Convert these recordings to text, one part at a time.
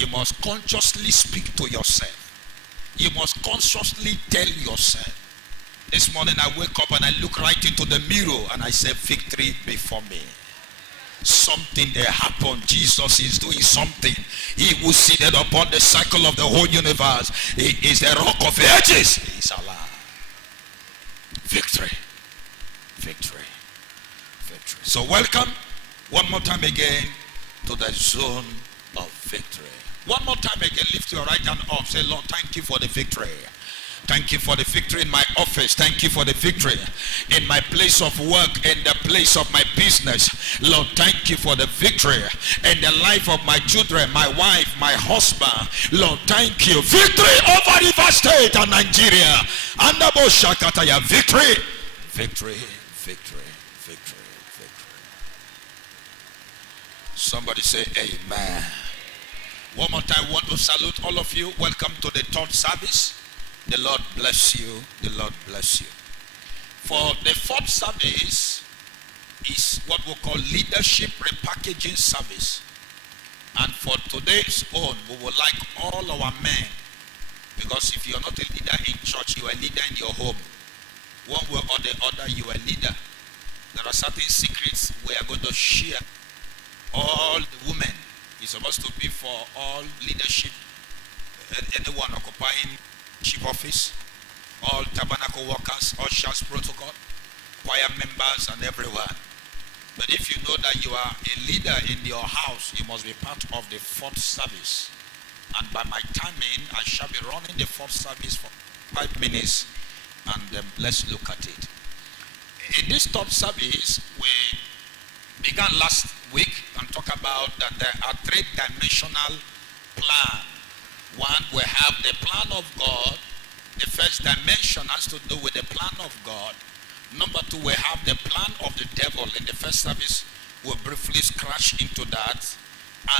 You must consciously speak to yourself. You must consciously tell yourself. This morning I wake up and I look right into the mirror and I say, victory before me. Something that happened. Jesus is doing something. He who seated upon the cycle of the whole universe, he is the rock of ages. He is alive. Victory. Victory. Victory. So welcome one more time again to the zone of victory. One more time again, lift your right hand up. Say, Lord, thank you for the victory. Thank you for the victory in my office. Thank you for the victory in my place of work, in the place of my business. Lord, thank you for the victory in the life of my children, my wife, my husband. Lord, thank you. Victory over River State and Nigeria. Andabo Shakataya. Victory. Victory. Victory. Victory. Victory. Somebody say amen. One more time, I want to salute all of you. Welcome to the third service. The Lord bless you. The Lord bless you. For the fourth service is what we call leadership repackaging service. And for today's own, we would like all our men, because if you are not a leader in church, you are a leader in your home. One way or the other, you are a leader. There are certain secrets we are going to share. All the women is supposed to be for all leadership, anyone occupying chief office, all tabernacle workers, ushers, protocol, choir members, and everyone. But if you know that you are a leader in your house, you must be part of the fourth service. And by my timing, I shall be running the fourth service for 5 minutes, and let's look at it. In this third service, we began last week and talk about that there are 3-dimensional plan. One, we have the plan of God. The first dimension has to do with the plan of God. Number 2, we have the plan of the devil. In the first service, we'll briefly scratch into that.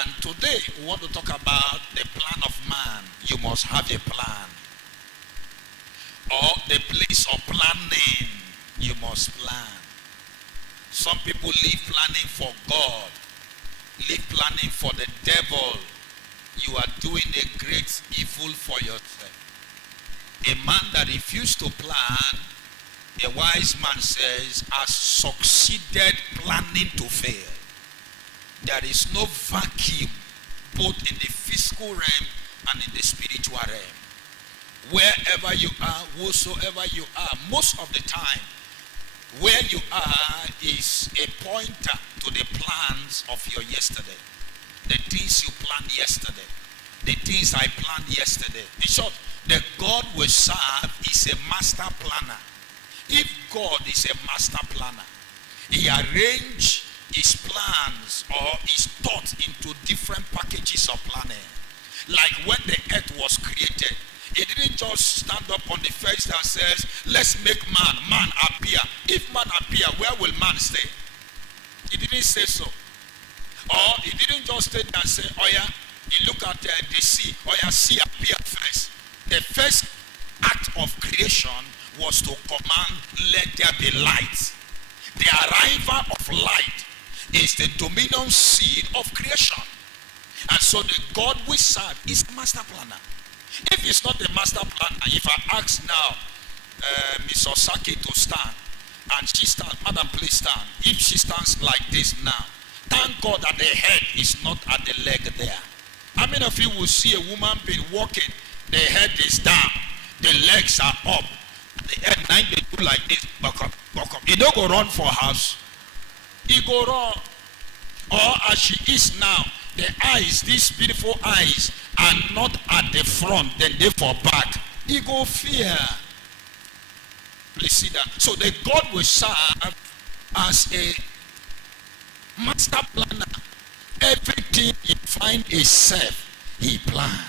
And today, we want to talk about the plan of man. You must have a plan. Or the place of planning. You must plan. Some people live planning for God. Live planning for the devil. You are doing a great evil for yourself. A man that refused to plan, a wise man says, has succeeded planning to fail. There is no vacuum both in the physical realm and in the spiritual realm. Wherever you are, whosoever you are, most of the time, where you are is a pointer to the plans of your yesterday. The things you planned yesterday. The things I planned yesterday. In short, the God we serve is a master planner. If God is a master planner, he arranged his plans or his thoughts into different packages of planning. Like when the earth was created, he didn't just stand up on the face that says, let's make man appear. If man appear, where will man stay? He didn't say so. Or he didn't just stay there and say, oh yeah, you look at the sea, oh yeah, sea appear first. The first act of creation was to command, let there be light. The arrival of light is the dominion seed of creation. And so the God we serve is a master planner. If it's not a master planner, if I ask now Miss Osaki to stand, and she stands, Madam please stand. If she stands like this now, thank God that the head is not at the leg there. How many of you will see a woman being walking, the head is down, the legs are up, the head now they do like this, back up. He don't go run for house. He go run. Or as she is now, the eyes, these beautiful eyes, are not at the front, then they for back. He go fear. Please see that. So the God we serve as a master planner. Everything he find itself, he plan.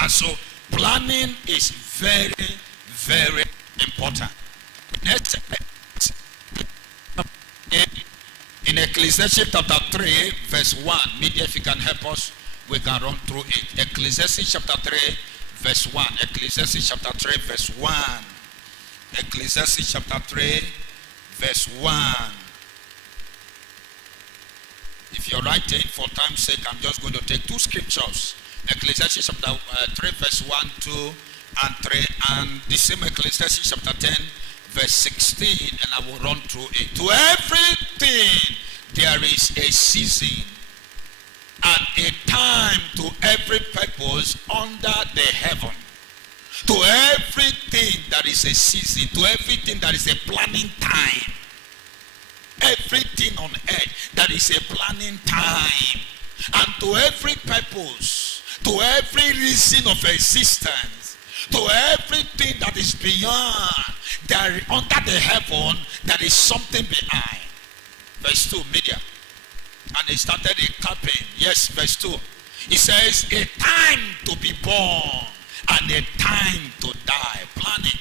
And so planning is very, very important. In Ecclesiastes chapter 3, verse 1, media, if you can help us, we can run through it. Ecclesiastes chapter 3, verse 1. Ecclesiastes chapter 3, verse 1. Ecclesiastes chapter 3, verse 1. If you're writing, for time's sake, I'm just going to take two scriptures. Ecclesiastes chapter 3, verse 1, 2, and 3, and the same Ecclesiastes chapter 10, verse 16, and I will run through it. To everything there is a season and a time to every purpose under the heaven. To everything there is a season, to everything there is a planning time. Everything on earth there is a planning time. And to every purpose, to every reason of existence, to everything that is beyond, there under the heaven, there is something behind. Verse 2, media. And he started a campaign. Yes, verse 2. He says, a time to be born and a time to die. Planning.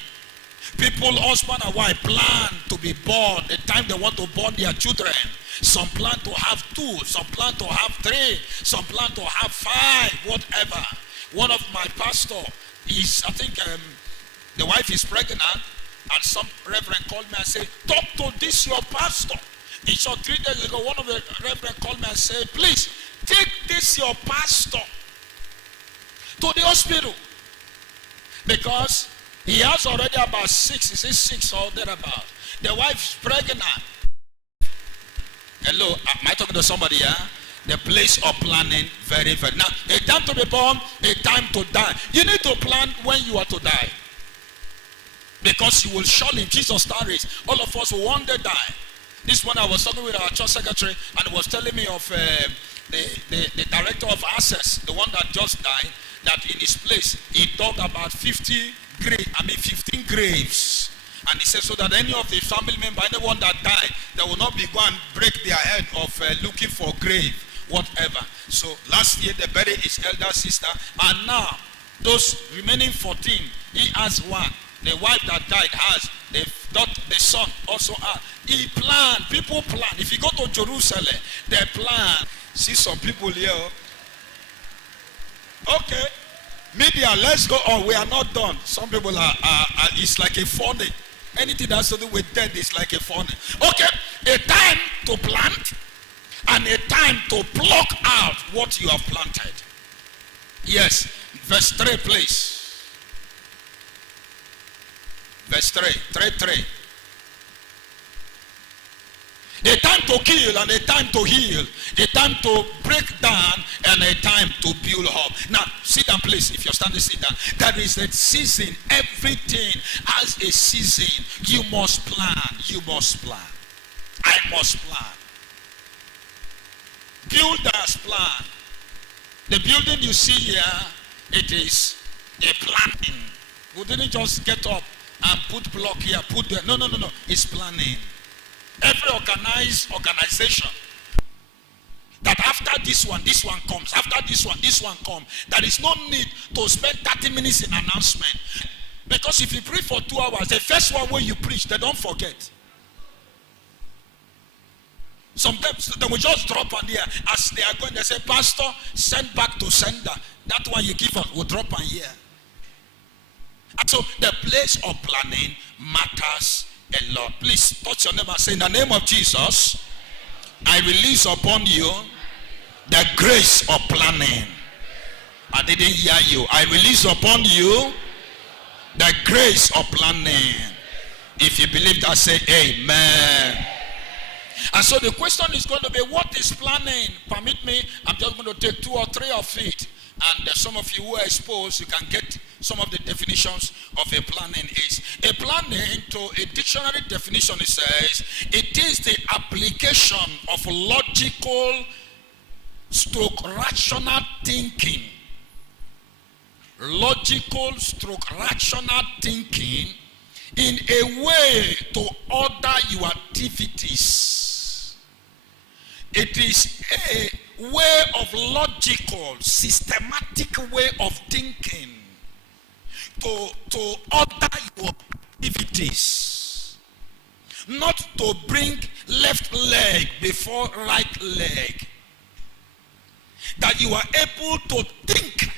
People, husband and wife, plan to be born. The time they want to born their children. Some plan to have 2. Some plan to have 3. Some plan to have 5. Whatever. One of my pastor is, I think, the wife is pregnant. And some reverend called me and said, talk to this your pastor. He saw 3 days ago, one of the reverend called me and said, please, take this your pastor to the hospital. Because he has already about 6, he says 6 or thereabout. The wife's pregnant. Hello, am I talking to somebody here? The place of planning, very, very. Now, a time to be born, a time to die. You need to plan when you are to die. Because you will surely, Jesus tarries, all of us will one day die. This one I was talking with our church secretary, and he was telling me of the director of Access, the one that just died, that in his place, he dug about 15 graves. And he said, so that any of the family member, anyone that died, they will not be going and break their head of looking for grave, whatever. So last year, they buried his elder sister, and now, those remaining 14, he has one. The wife that died has, the son also has. He planned, people plan. If you go to Jerusalem, they plan. See some people here. Okay, media, let's go on. We are not done. Some people are it's like a funny. Anything that has to do with death is like a funny. Okay, a time to plant and a time to pluck out what you have planted. Yes, verse 3, please. Verse 3. A time to kill and a time to heal. A time to break down and a time to build up. Now, sit down please. If you're standing, sit down. There is a season. Everything has a season. You must plan. You must plan. I must plan. Builders plan. The building you see here, it is a planning. We didn't just get up and put block here, put there. No. It's planning. Every organization that after this one comes, after this one comes. There is no need to spend 30 minutes in announcement. Because if you preach for 2 hours, the first one when you preach, they don't forget. Sometimes they will just drop on there as they are going. They say, Pastor, send back to sender. That one you give us will drop on here. And so the place of planning matters a lot. Please touch your name and say, in the name of Jesus, I release upon you the grace of planning. I didn't hear you. I release upon you the grace of planning. If you believe that, say amen. And so the question is going to be, what is planning? Permit me, I'm just going to take 2 or 3 of it. And some of you who are exposed, you can get some of the definitions of a planning is. A planning, to a dictionary definition, it says, it is the application of logical stroke rational thinking. Logical stroke rational thinking in a way to order your activities. It is a way of logical, systematic way of thinking to order your activities. Not to bring left leg before right leg. That you are able to think,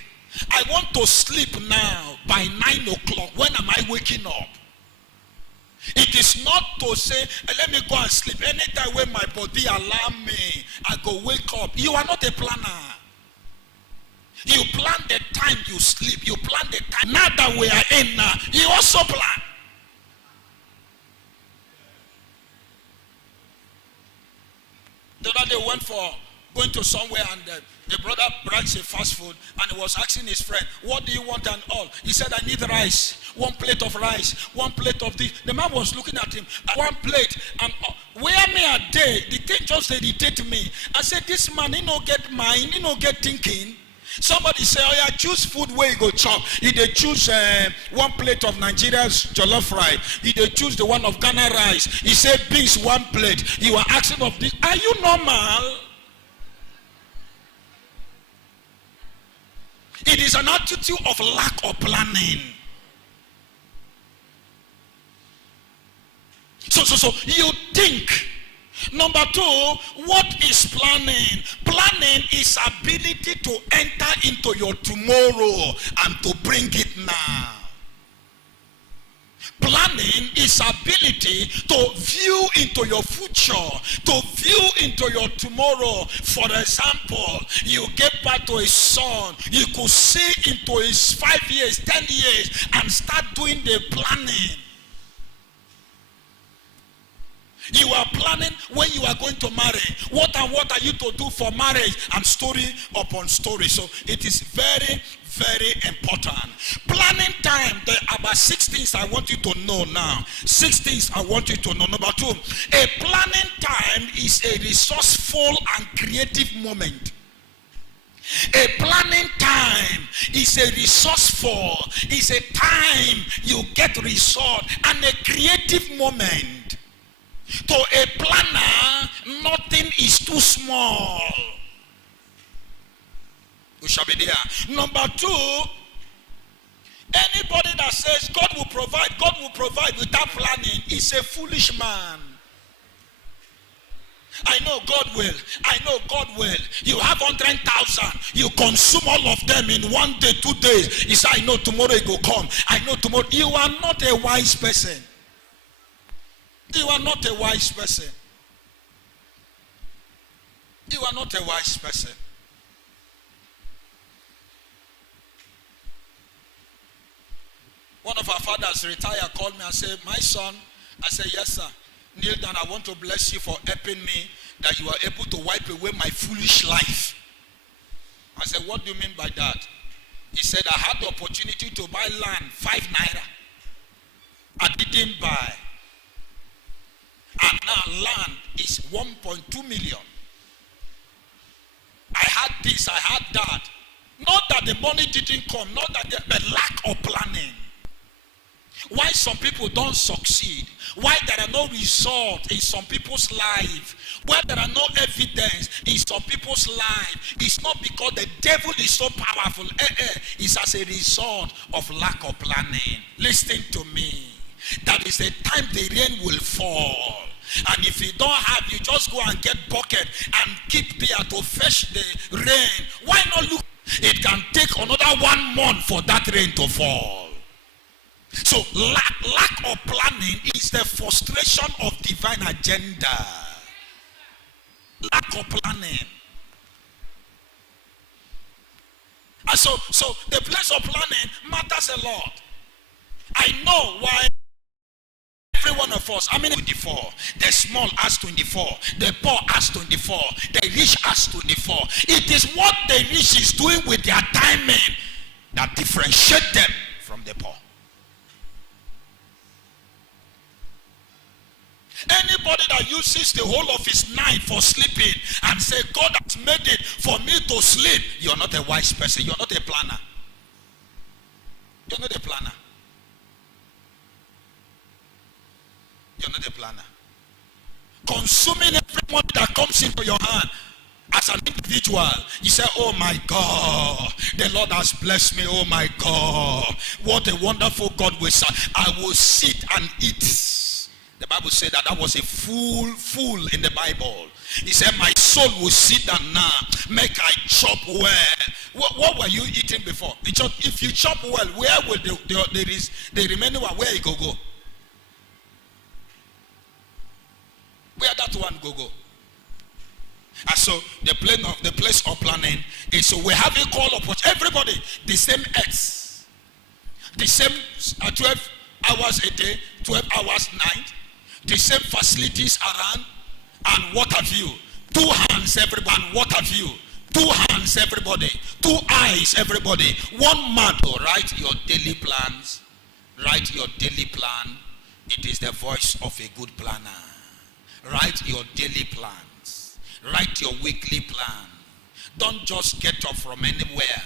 I want to sleep now by 9 o'clock. When am I waking up? It is not to say, let me go and sleep. Anytime when my body allow me, I go wake up. You are not a planner. You plan the time you sleep. You plan the time. Now that we are in now, you also plan. The other day went for going to somewhere, and the brother brings a fast food, and he was asking his friend, what do you want and all? He said, I need rice, 1 plate of rice, 1 plate of this. The man was looking at him, 1 plate, and where me a day, the thing just irritated me. I said, this man, he no get mind, he no get thinking. Somebody say, oh yeah, choose food where you go chop. If they choose 1 plate of Nigeria's jollof rice, if they choose the one of Ghana rice, he said beans 1 plate. You are asking of this. Are you normal? It is an attitude of lack of planning. So you think. Number 2, what is planning? Planning is ability to enter into your tomorrow and to bring it now. Planning is ability to view into your future, to view into your tomorrow. For example, you get back to a son, you could see into his 5 years, 10 years, and start doing the planning. You are planning when you are going to marry. What are you to do for marriage? And story upon story. So it is very, very important. Planning time. There are about 6 things I want you to know now. 6 things I want you to know. Number 2, a planning time is a resourceful and creative moment. A planning time is a resourceful, is a time you get result, and a creative moment. To a planner, nothing is too small. We shall be there. Number 2, anybody that says God will provide without planning is a foolish man. I know God will. You have 100,000. You consume all of them in 1 day, 2 days. He said, I know tomorrow it will come. I know tomorrow. You are not a wise person. You are not a wise person. You are not a wise person. One of our fathers retired, called me and said, my son. I said, yes sir. Kneel down, I want to bless you for helping me, that you are able to wipe away my foolish life. I said, what do you mean by that? He said, I had the opportunity to buy land, 5 naira. I didn't buy. And now land is 1.2 million. I had this, I had that. Not that the money didn't come, not that the lack of planning. Why some people don't succeed, why there are no results in some people's life, why there are no evidence in some people's life, it's not because the devil is so powerful. It's as a result of lack of planning. Listen to me. That is the time the rain will fall. And if you don't have, you just go and get bucket and keep there to fetch the rain. Why not look? It can take another 1 month for that rain to fall. So lack of planning is the frustration of divine agenda. Lack of planning. And so the place of planning matters a lot. I know why every one of us, 24, the small has 24, the poor has 24, the rich has 24. It is what the rich is doing with their timing that differentiates them from the poor. Anybody that uses the whole of his night for sleeping and say, God has made it for me to sleep, you're not a wise person. You're not a planner. You're not a planner. You're not a planner. Consuming every money that comes into your hand. As an individual, you say, oh my God, the Lord has blessed me. Oh my God, what a wonderful God we serve. I will sit and eat. The Bible said that was a fool in the Bible. He said, my soul will sit down now, make I chop well. What were you eating before? If you chop well, where will the remaining one, where you go? Where that one go? And so the place of planning is, so we have a call upon everybody, the same X, the same 12 hours a day, 12 hours night, the same facilities around, and what have you? 2 hands everybody, and what have you? 2 hands everybody, 2 eyes everybody, 1 man to write your daily plans. Write your daily plan. It is the voice of a good planner. Write your daily plans. Write your weekly plan. Don't just get up from anywhere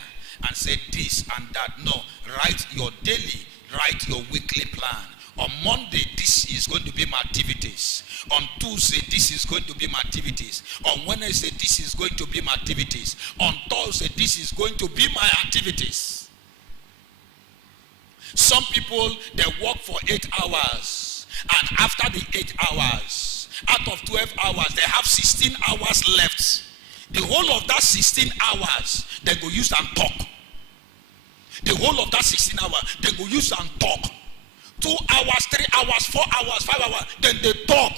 and say this and that. No, write your daily, write your weekly plan. On Monday, this is going to be my activities. On Tuesday, this is going to be my activities. On Wednesday, this is going to be my activities. On Thursday, this is going to be my activities. Some people, they work for 8 hours. And after the 8 hours, out of 12 hours, they have 16 hours left. The whole of that 16 hours, they go use and talk. The whole of that 16 hours, they go use and talk. 2 hours, 3 hours, 4 hours, 5 hours, then they talk.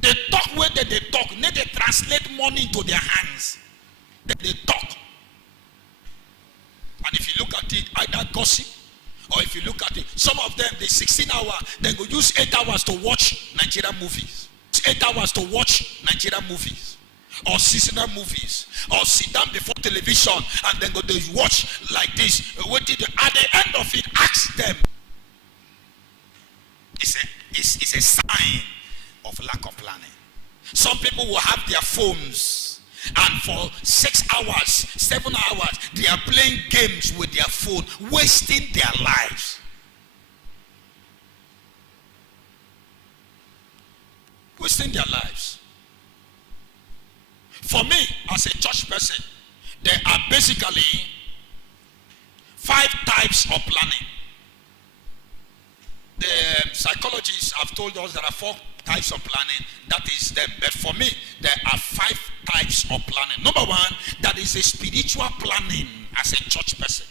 They talk where they talk. Then they translate money into their hands. Then they talk. And if you look at it, either gossip, or if you look at it, some of them, the 16 hours, they go use 8 hours to watch Nigerian movies. 8 hours to watch Nigerian movies. Or seasonal movies. Or sit down before television and then go to watch like this. At the end of it, ask them. It's a sign of lack of planning. Some people will have their phones, and for 6 hours, 7 hours, they are playing games with their phone, wasting their lives. Wasting their lives. For me, as a church person, there are basically 5 types of planning. The psychologists have told us there are 4 types of planning. That is them. But for me, there are 5 types of planning. Number 1, that is a spiritual planning as a church person.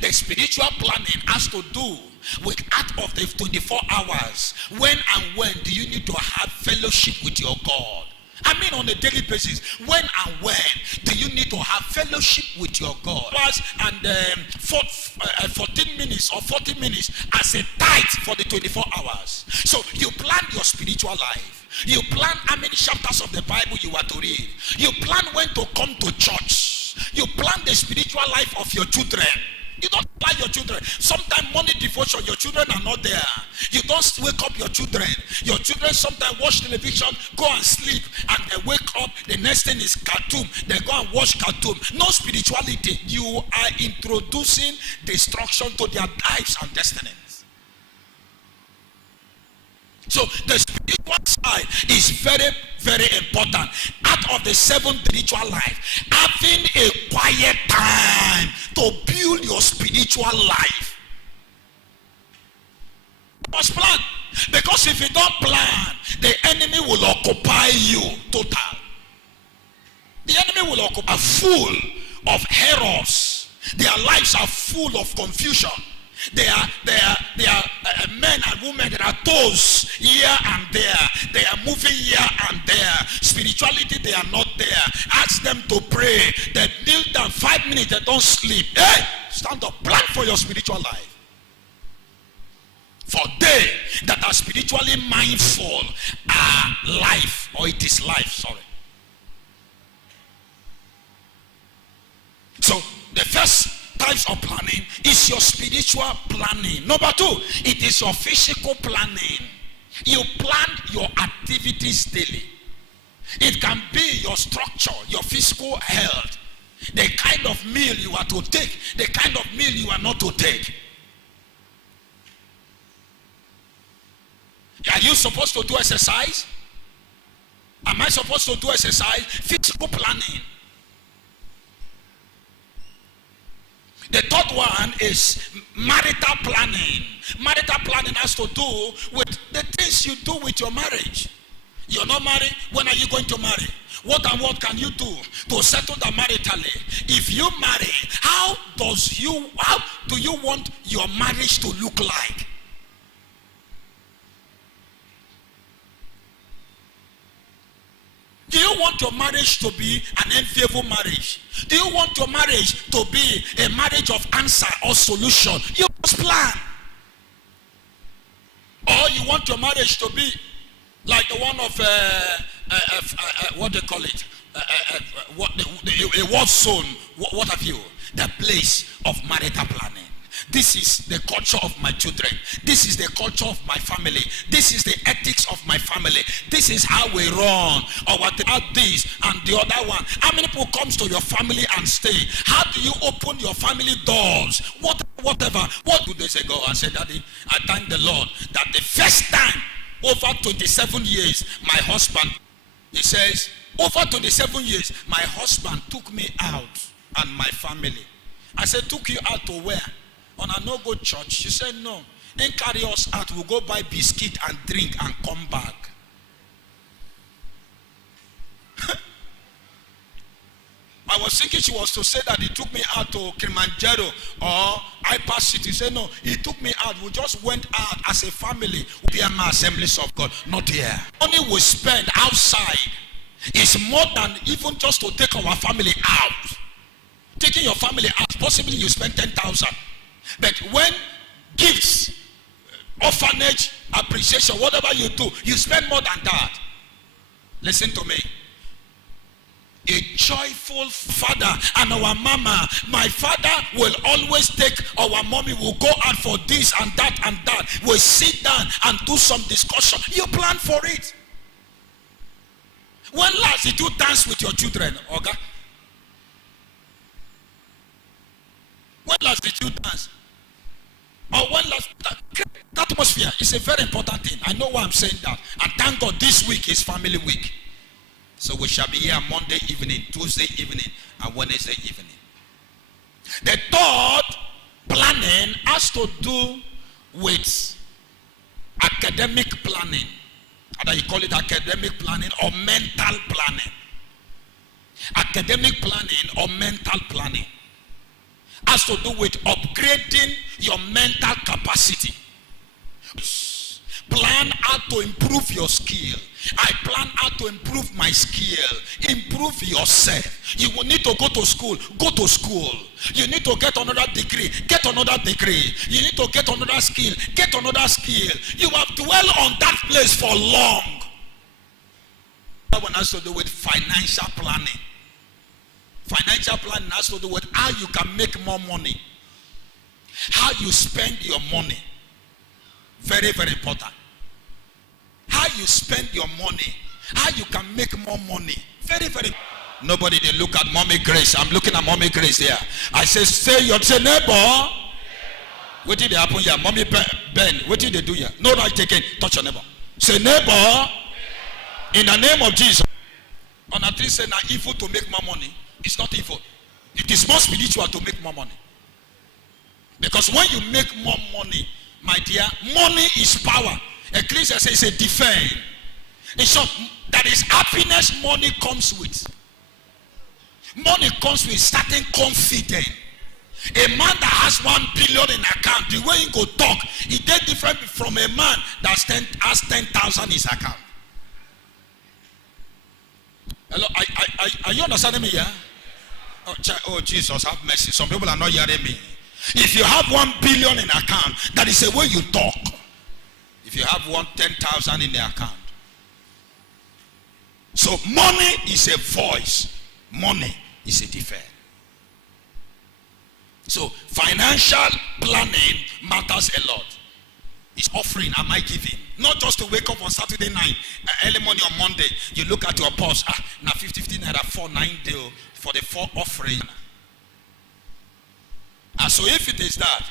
The spiritual planning has to do with out of the 24 hours, when do you need to have fellowship with your God? I mean on a daily basis, when do you need to have fellowship with your God? And 14 minutes or 40 minutes as a tithe for the 24 hours. So you plan your spiritual life. You plan how many chapters of the Bible you are to read. You plan when to come to church. You plan the spiritual life of your children. You don't plan your children. Sometimes morning devotion, your children are not there. You don't wake up your children. Your children sometimes watch television, go and sleep, and they wake up. The next thing is cartoon. They go and watch cartoon. No spirituality. You are introducing destruction to their lives and destinies. So the spiritual side is very, very important. Out of the 7 spiritual life, having a quiet time to build your spiritual life. You must plan. Because if you don't plan, the enemy will occupy you total. The enemy will occupy, full of errors. Their lives are full of confusion. They are men and women that are toes here and there. They are moving here and there. Spirituality, they are not there. Ask them to pray. They kneel down 5 minutes, they don't sleep. Hey, stand up, plan for your spiritual life. For they that are spiritually mindful are life, or it is life, sorry. So the first types of planning is your spiritual planning. Number 2, it is your physical planning. You plan your activities daily. It can be your structure, your physical health, the kind of meal you are to take, the kind of meal you are not to take. Are you supposed to do exercise? Am I supposed to do exercise? Physical planning. The 3rd one is marital planning. Marital planning has to do with the things you do with your marriage. You're not married. When are you going to marry? What and what can you do to settle that maritally? If you marry, how do you want your marriage to look like? want your marriage to be an enviable marriage? Do you want your marriage to be a marriage of answer or solution? You must plan. Or you want your marriage to be like the one of what they call it, a war zone. What have you? The place of marital planning. This is the culture of my children. This is the culture of my family. This is the ethics of my family. This is how we run. Or what about this and the other one? How many people comes to your family and stay? How do you open your family doors? Whatever. What 2 days ago I said, Daddy, I thank the Lord that the first time over 27 years, my husband, he says, over 27 years, my husband took me out and my family. I said, took you out to where? On a no-go church. She said, no. And carry us out. We'll go buy biscuit and drink and come back. I was thinking she was to say that he took me out to Kilimanjaro or Hyper City. He said, no, he took me out. We just went out as a family. We are my Assemblies of God. Not here. Money we spend outside is more than even just to take our family out. Taking your family out, possibly you spend 10,000. But when gifts, orphanage, appreciation, whatever you do, you spend more than that. Listen to me. A joyful father and our mama, my father will always take our mommy, will go out for this and that and that. We'll sit down and do some discussion. You plan for it. When last did you dance with your children, Oga? When last did you dance? Or when last? That atmosphere is a very important thing. I know why I'm saying that. And thank God this week is family week. So we shall be here Monday evening, Tuesday evening, and Wednesday evening. The third planning has to do with academic planning. Either you call it academic planning or mental planning. Academic planning or mental planning has to do with upgrading your mental capacity. Plan how to improve your skill. I plan how to improve my skill. Improve yourself. You will need to go to school. Go to school. You need to get another degree. Get another degree. You need to get another skill. Get another skill. You have dwelled on that place for long. That one has to do with financial planning. Financial planning has to do with how you can make more money. How you spend your money. Very, very important. How you spend your money. How you can make more money. Very, very. Nobody they look at Mommy Grace. I'm looking at Mommy Grace here. I say neighbor. What did they happen here? Mommy Ben. What did they do here? No right again. Touch your neighbor. Say neighbor. In the name of Jesus. On a tree say now evil to make more money. It's not evil. It is more spiritual to make more money. Because when you make more money, my dear, money is power. Ecclesiastes says it's a defense. In short, that is happiness money comes with. Money comes with certain confidence. A man that has 1 billion in account, the way he go talk, it is different from a man that has 10,000 in his account. Hello, are you understanding me? Yeah? Oh, Jesus, have mercy. Some people are not hearing me. If you have 1 billion in account, that is the way you talk. If you have 10,000 in the account. So money is a voice. Money is a defense. So financial planning matters a lot. It's offering, am I giving? Not just to wake up on Saturday night, early morning on Monday, you look at your purse, now 50 naira 4.9 deal for the 4 offering. And so if it is that,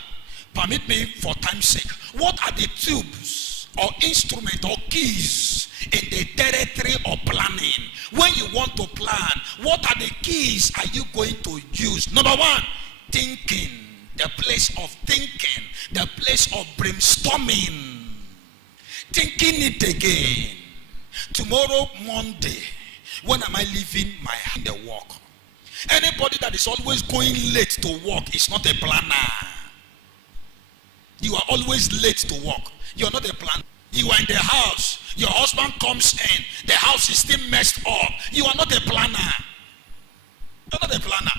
permit me for time's sake, what are the tubes or instruments or keys in the territory of planning? When you want to plan, what are the keys are you going to use? Number 1, thinking. The place of thinking. The place of brainstorming. Thinking it again. Tomorrow, Monday, when am I leaving my hand at work? Anybody that is always going late to work is not a planner. You are always late to work. You are not a planner. You are in the house. Your husband comes in. The house is still messed up. You are not a planner. You are not a planner.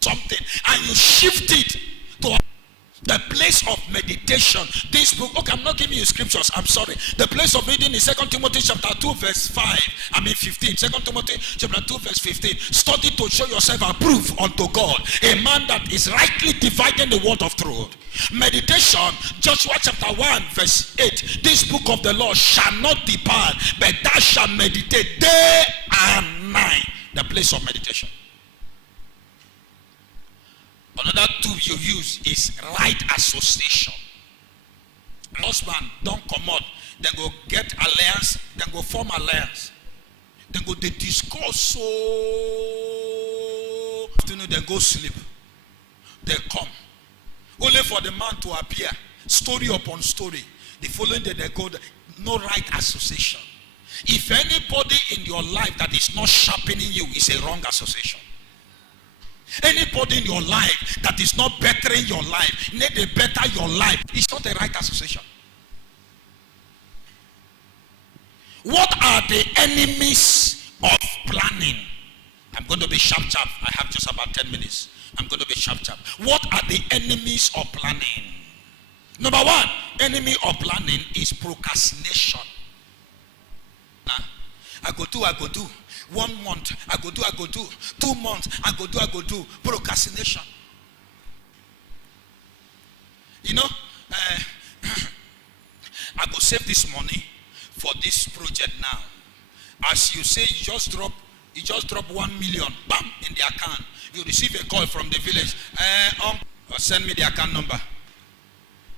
Something. And you shift it to the place of meditation. This book, okay, I'm not giving you scriptures, I'm sorry. The place of reading is 2 Timothy chapter 2 verse 15. 2 Timothy chapter 2 verse 15. Study to show yourself approved unto God, a man that is rightly dividing the word of truth. Meditation, Joshua chapter 1 verse 8. This book of the law shall not depart, but thou shalt meditate day and night. The place of meditation. Another tool you use is right association. Husband don't come out, then go get alliance, then go form alliance. Then go they discuss so afternoon, then go sleep. They come. Only for the man to appear, story upon story. The following day they go, no right association. If anybody in your life that is not sharpening you is a wrong association. Anybody in your life that is not bettering your life, need to better your life, it's not the right association. What are the enemies of planning? I'm going to be sharp. I have just about 10 minutes. I'm going to be sharp. What are the enemies of planning? Number one, enemy of planning is procrastination. I go do. 1 month, I go do. 2 months, I go do. Procrastination. You know, I go save this money for this project now. As you say, you just drop 1 million, bam, in the account. You receive a call from the village. Send me the account number.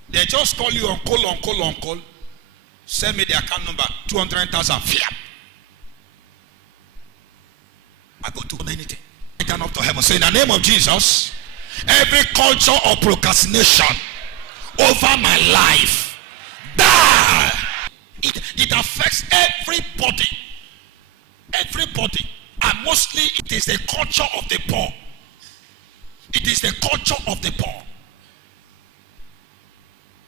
They just call you on call. Send me the account number, 200,000. I go to anything. I turn up to heaven. Say in the name of Jesus, every culture of procrastination over my life, die. It affects everybody. Everybody. And mostly it is the culture of the poor. It is the culture of the poor.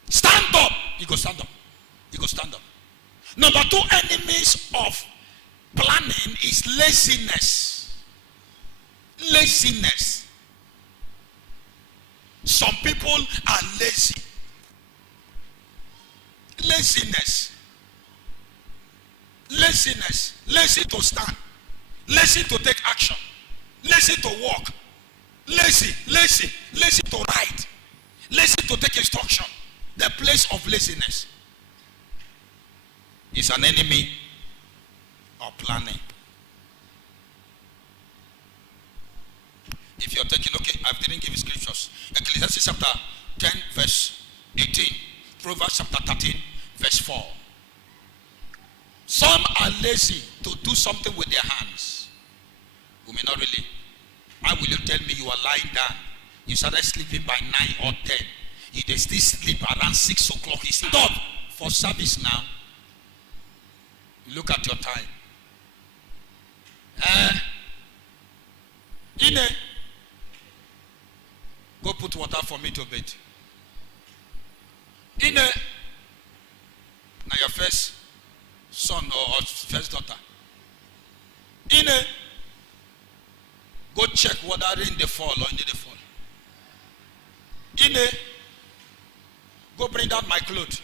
Stand up. You go stand up. You go stand up. Number 2 enemies of planning is laziness. Laziness. Some people are lazy. Laziness. Lazy to stand. Lazy to take action. Lazy to walk. Lazy to write. Lazy to take instruction. The place of laziness is an enemy of planning. If you're taking, okay, I didn't give you scriptures. Ecclesiastes chapter 10 verse 18. Proverbs chapter 13 verse 4. Some are lazy to do something with their hands. You may not really. Why will you tell me you are lying down? You started sleeping by 9 or 10. You they still sleep around 6 o'clock. You stop for service now. You look at your time. Go put water for me to bathe. Now your first son or first daughter. Go check whether rain they fall or in the fall. Go bring down my clothes.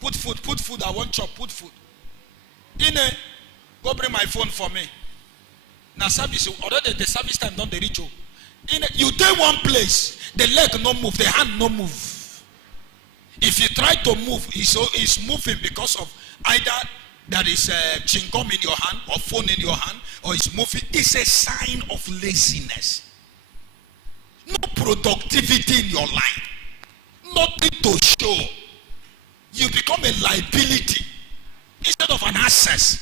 Put food. I want chop. Put food. Go bring my phone for me. Now service already the service time don't they reach you. You take one place, the leg no move, the hand no move. If you try to move, it's moving because of either there is chewing gum in your hand or phone in your hand, or it's moving. It's a sign of laziness. No productivity in your life. Nothing to show. You become a liability instead of an asset.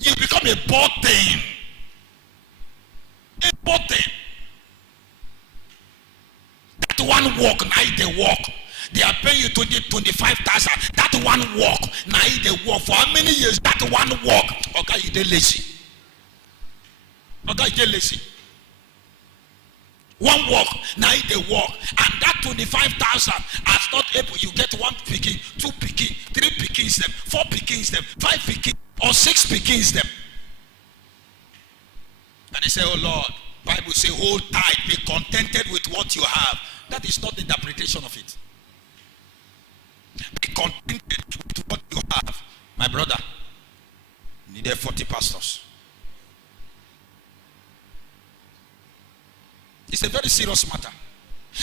You become a burden. A burden. That one walk, now they walk. They are paying you 25,000. That one walk, now they walk. For how many years? That one walk. Okay, you lazy. Okay, you lazy. One walk, now they walk, and that 25,000 as not able. You get one picking, two picking, three pickings them, four pickings them, five pickings, or six pickings them. And they say, oh Lord, Bible say, hold tight, be contented with what you have. That is not the interpretation of it. Be contented with what you have. My brother, needed 40 pastors. It's a very serious matter.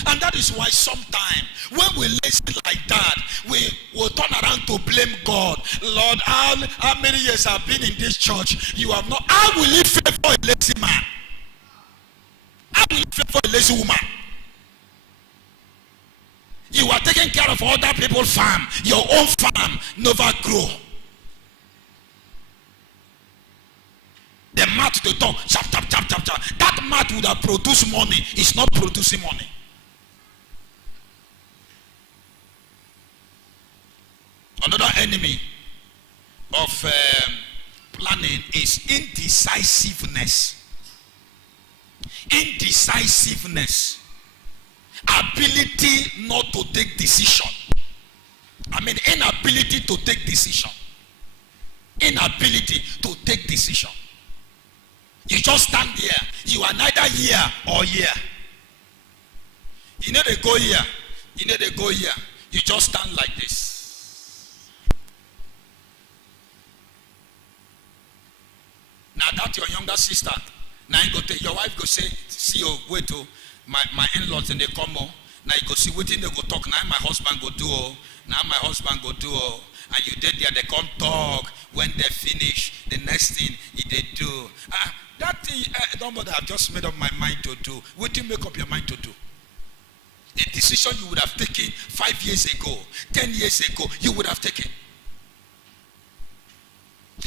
And that is why sometimes when we listen like that, we will turn around to blame God. Lord, how many years I've been in this church? You have not. How will you favor a lazy man? How will you favor a lazy woman? You are taking care of other people's farm. Your own farm never grow. The mat to talk, chap, chap, chap, chap, chap. That mat would have produced money. It's not producing money. Another enemy of planning is indecisiveness. Indecisiveness. Ability not to take decision. I mean, inability to take decision. Inability to take decision. You just stand there. You are neither here or here. You know they go here. You know they go here. You just stand like this. Now that your younger sister, now you go to your wife go say, see you wait to my in-laws and they come home. Now you go see what they go talk. Now my husband go do. Now my husband go do. And you did there, they come talk. When they finish, the next thing they do. That thing, don't bother, I've just made up my mind to do. What do you make up your mind to do? A decision you would have taken 5 years ago, 10 years ago, you would have taken.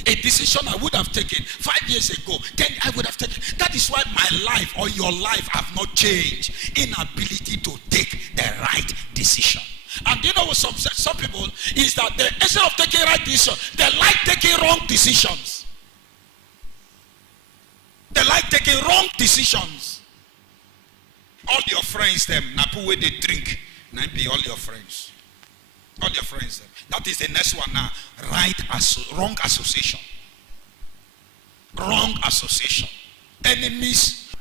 A decision I would have taken 5 years ago, 10 I would have taken. That is why my life or your life have not changed. Inability to take the right decision. And you know what some people is that they, instead of taking right decision, they like taking wrong decisions. They like taking wrong decisions. All your friends, them, napu where they drink, now be all your friends. All your friends, them. That is the next one now. Wrong association. Wrong association. Enemies.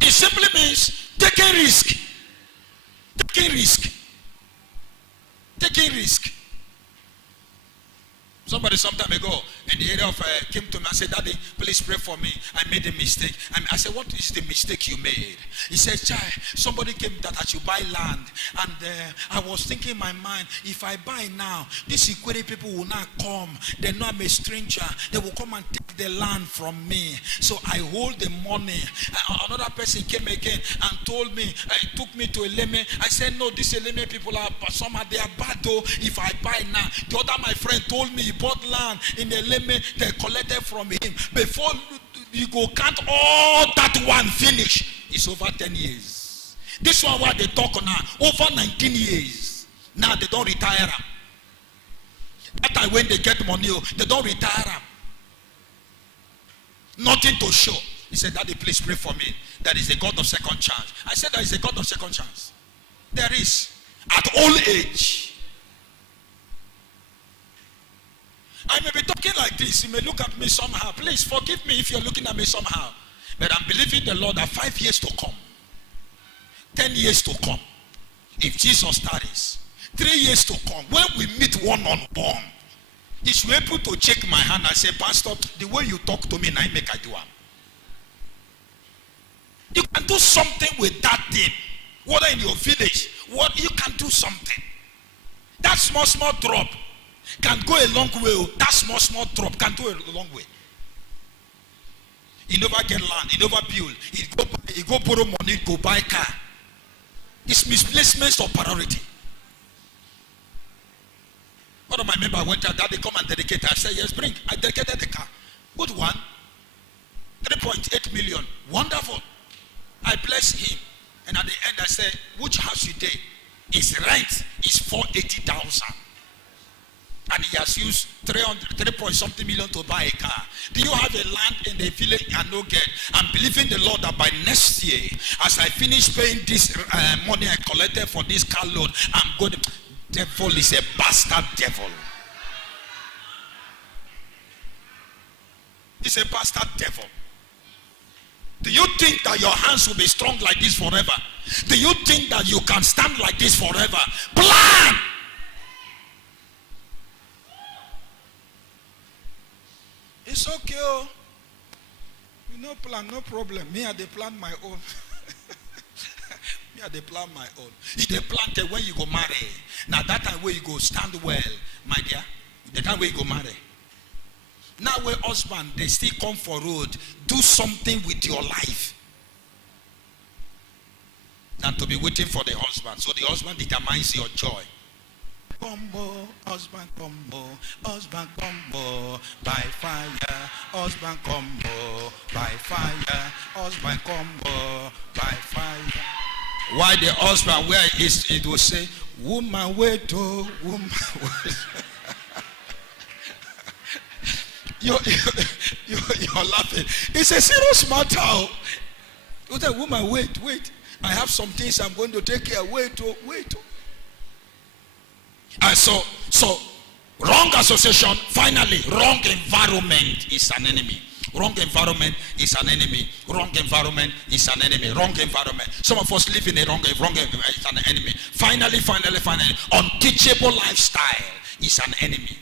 It simply means taking risk. Taking risk. Taking risk. Somebody some time ago in the area of came to me and said, Daddy, please pray for me. I made a mistake. I said, what is the mistake you made? He said, Child, somebody came that I should buy land. And I was thinking in my mind, if I buy now, these Ikwere people will not come. They know I'm a stranger. They will come and take the land from me. So I hold the money. Another person came again and told me, took me to Eleme. I said, no, these Eleme people are somehow they are bad though. If I buy now, the other my friend told me he bought land in Eleme, they collected from him. Before you go count all that one finish, it's over 10 years. This one what they talk now, over 19 years. Now they don't retire. That time when they get money, they don't retire. Nothing to show. He said, Daddy, please pray for me. That is the God of second chance. I said, there is a God of second chance. There is. At old age. I may be talking like this. You may look at me somehow. Please forgive me if you're looking at me somehow. But I'm believing the Lord that 5 years to come, 10 years to come, if Jesus tarries, 3 years to come, when we meet one-on-one, he should be able to check my hand and say, Pastor, the way you talk to me, now make I do it. You can do something with that thing. Whether in your village, what you can do something. That small drop can go a long way. That small drop can go a long way. He never get land. He never build. He go borrow money. Go buy car. It's misplacement of priority. One of my members went out. Daddy come and dedicate. I said yes, bring. I dedicated the car. Good one. 3.8 million. Wonderful. I bless him. And at the end I said, which house you take? His rent is 480,000. I and he has used 3 point something million to buy a car. Do you have a land in the village and no get? I'm believing the Lord that by next year, as I finish paying this money I collected for this car loan, I'm going to... Devil is a bastard devil. He's a bastard devil. Do you think that your hands will be strong like this forever? Do you think that you can stand like this forever? Plan! It's okay. Oh. You know, plan, no problem. Me, I dey plan my own. Me, I dey plan my own. If they planted when you go marry, now that time where you go stand well, my dear, the time where you go marry. Now where husband, they still come for road, do something with your life than to be waiting for the husband. So the husband determines your joy. Combo, husband combo, by fire, husband combo, by fire, husband combo, by fire. Why the husband, where it will say, woman wait, oh, woman wait. You're laughing. It's a serious matter. You say, woman, wait. I have some things I'm going to take care. Wait. So wrong association, finally, wrong environment is an enemy. Wrong environment is an enemy. Wrong environment is an enemy. Wrong environment. Some of us live in a wrong environment. It's an enemy. Finally, unteachable lifestyle is an enemy.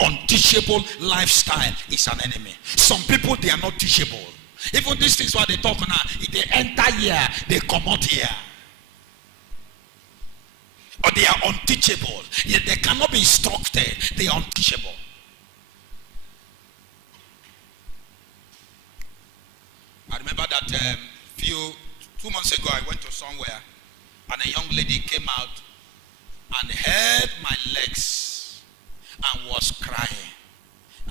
Unteachable lifestyle is an enemy. Some people, they are not teachable. Even these things what they talk now, they enter here, they come out here. Or they are unteachable. Yet they cannot be instructed. They are unteachable. I remember that 2 months ago I went to somewhere and a young lady came out and held my legs and was crying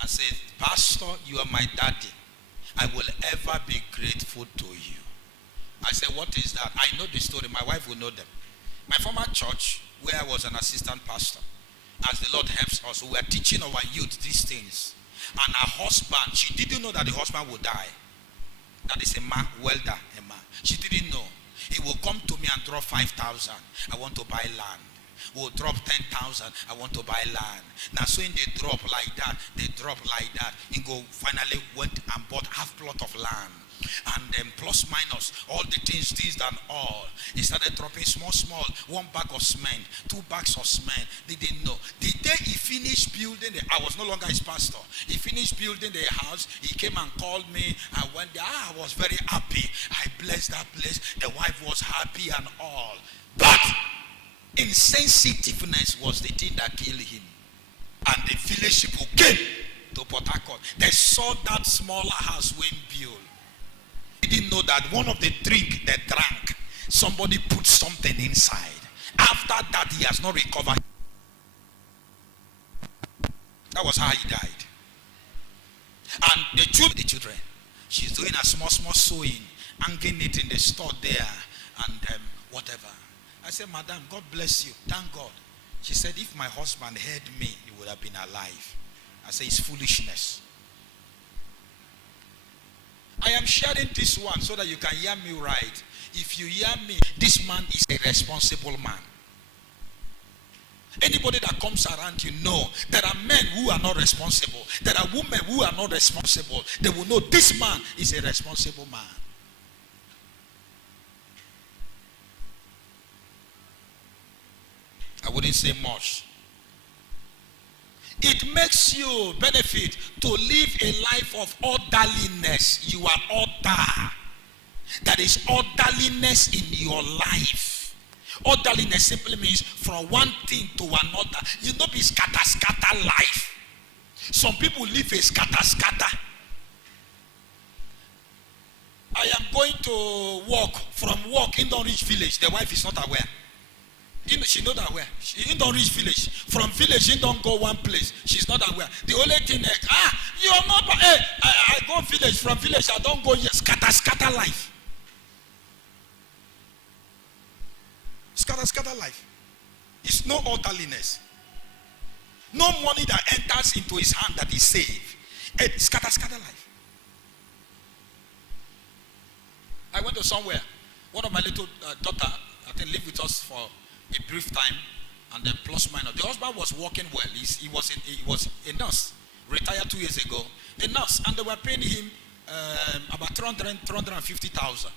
and said, Pastor, you are my daddy. I will ever be grateful to you. I said, what is that? I know the story. My wife will know them. My former church, where I was an assistant pastor, as the Lord helps us, we were teaching our youth these things. And her husband, she didn't know that the husband would die. That is a man, welder, a man. She didn't know. He will come to me and drop 5,000. I want to buy land. Will drop 10,000. I want to buy land. Now, so in they drop like that, he go finally went and bought half plot of land. And then plus minus all the things and all. He started dropping small, 1 bag of cement, 2 bags of cement. They didn't know. The day he finished building, I was no longer his pastor. He finished building the house. He came and called me. I went there. I was very happy. I blessed that place. The wife was happy and all. But insensitiveness was the thing that killed him. And the village people came to Port Harcourt. They saw that smaller house when built. They didn't know that one of the drink they drank, somebody put something inside. After that, he has not recovered. That was how he died. And the children, she's doing a small sewing, hanging it in the store there, and whatever. I said, Madam, God bless you. Thank God. She said, if my husband heard me, he would have been alive. I said, it's foolishness. I am sharing this one so that you can hear me right. If you hear me, this man is a responsible man. Anybody that comes around you know there are men who are not responsible. There are women who are not responsible. They will know this man is a responsible man. I wouldn't say much. It makes you benefit to live a life of orderliness. You are order. There is orderliness in your life. Orderliness simply means from one thing to another. You don't be scatter life. Some people live a scatter. I am going to walk from work in Don't Reach village. The wife is not aware. She not aware. She don't reach village. From village, she don't go one place. She's not aware. The only thing is, you are not. I go village. From village, I don't go here. Scatter life. Scatter life. It's no orderliness. No money that enters into his hand that is safe. It scatter life. I went to somewhere. One of my little daughter, I think, lived with us for a brief time, and then plus minus. The husband was working well. He was a nurse, retired 2 years ago. A nurse, and they were paying him about 350,000.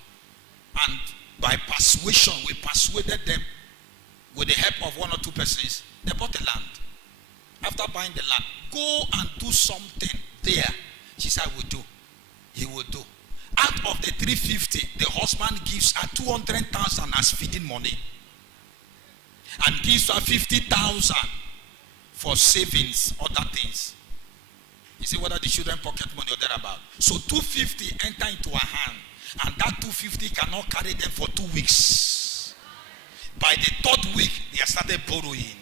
And by persuasion, we persuaded them with the help of one or two persons. They bought the land. After buying the land, go and do something there. She said, I will do. He will do. Out of the 350, the husband gives her 200,000 as feeding money, and gives her 50,000 for savings, other things. You see whether the children pocket money or thereabout. So 250 enter into her hand, and that 250 cannot carry them for 2 weeks. By the third week, they started borrowing.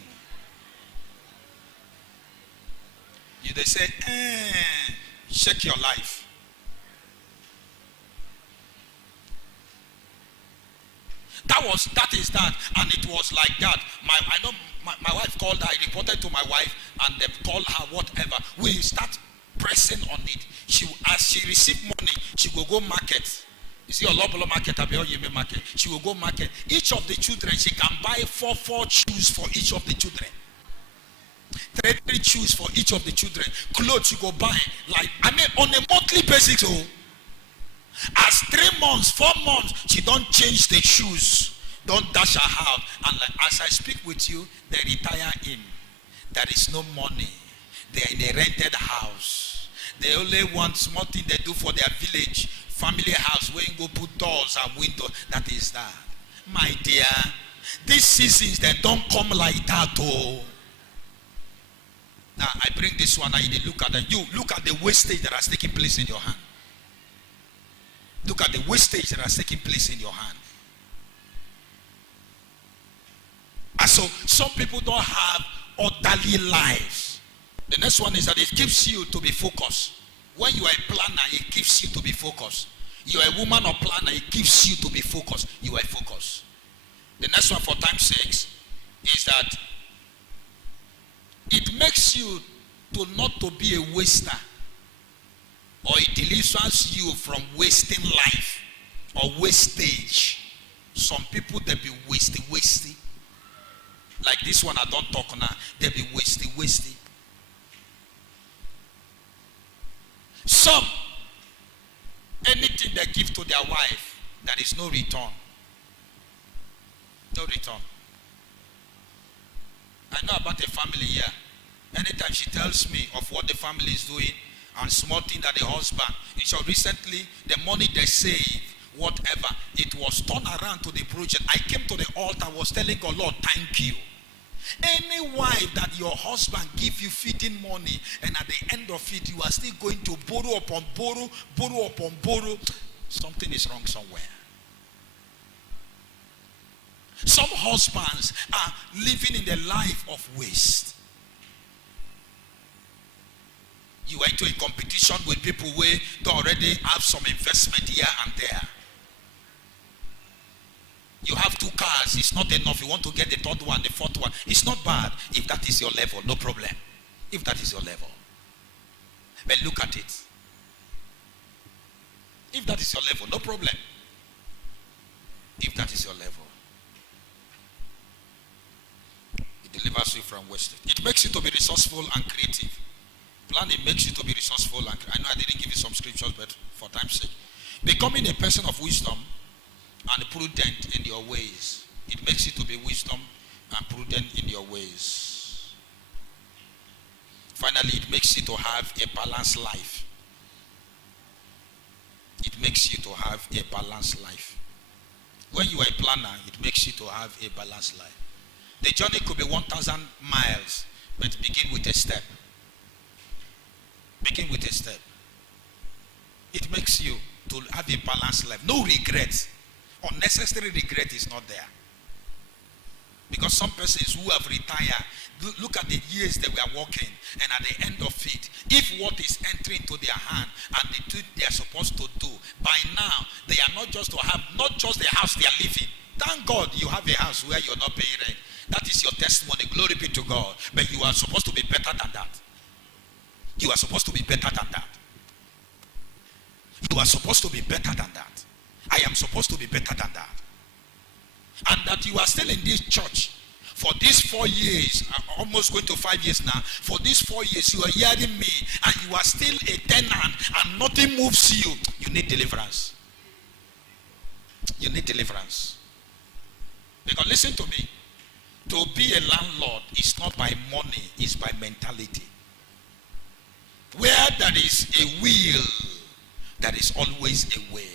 They say, check your life. That is that, and it was like that. My wife called her. I reported to my wife, and they called her whatever. We start pressing on it. As she received money, she will go market. You see, a Lobolo market, a market. She will go market. Each of the children, she can buy four shoes for each of the children. Three shoes for each of the children. Clothes you go buy, on a monthly basis. Oh, as 3 months, 4 months, she don't change the shoes, don't dash her out. And as I speak with you, they retire in. There is no money. They are in a rented house. They only want small thing they do for their village, family house, where you go put doors and windows. That is that. My dear, these seasons, they don't come like that. Oh. Now I bring this one and you look at that. You look at the wastage that has taken place in your hand. Look at the wastage that has taken place in your hand. And so some people don't have orderly lives. The next one is that it keeps you to be focused. When you are a planner, it keeps you to be focused. You are a woman or planner, it keeps you to be focused. You are focused. The next one for time's sake is that it makes you not to be a waster, or it delivers you from wasting life or wastage. Some people, they be wasty. Like this one, I don't talk now. They be wasty. Some, anything they give to their wife, there is no return. No return. I know about a family here. Anytime she tells me of what the family is doing and small thing that the husband, so recently the money they save, whatever, it was turned around to the project. I came to the altar, was telling God, Lord, thank you. Any wife that your husband give you feeding money, and at the end of it, you are still going to borrow upon borrow, something is wrong somewhere. Some husbands are living in the life of waste. You went to a competition with people where they already have some investment here and there. You have 2 cars, it's not enough. You want to get the 3rd one, the 4th one. It's not bad. If that is your level, no problem. If that is your level. But look at it. If that is your level, no problem. If that is your level. It delivers you from wastage. It makes you to be resourceful and creative. Planning makes you to be resourceful and I know I didn't give you some scriptures, but for time's sake. Becoming a person of wisdom and prudent in your ways. It makes you to be wisdom and prudent in your ways. Finally, it makes you to have a balanced life. It makes you to have a balanced life. When you are a planner, it makes you to have a balanced life. The journey could be 1,000 miles, but begin with a step. Begin with a step. It makes you to have a balanced life. No regrets. Unnecessary regret is not there. Because some persons who have retired, look at the years they were working, and at the end of it, if what is entering to their hand and the thing they are supposed to do, by now they are not just to have, not just the house they are living. Thank God you have a house where you're not paying rent. That is your testimony. Glory be to God. But you are supposed to be better than that. You are supposed to be better than that. You are supposed to be better than that. I am supposed to be better than that. And that you are still in this church for these 4 years, almost going to 5 years now. For these 4 years, you are hearing me and you are still a tenant and nothing moves you. You need deliverance. You need deliverance. Because listen to me. To be a landlord is not by money, it's by mentality. Where there is a will, there is always a way.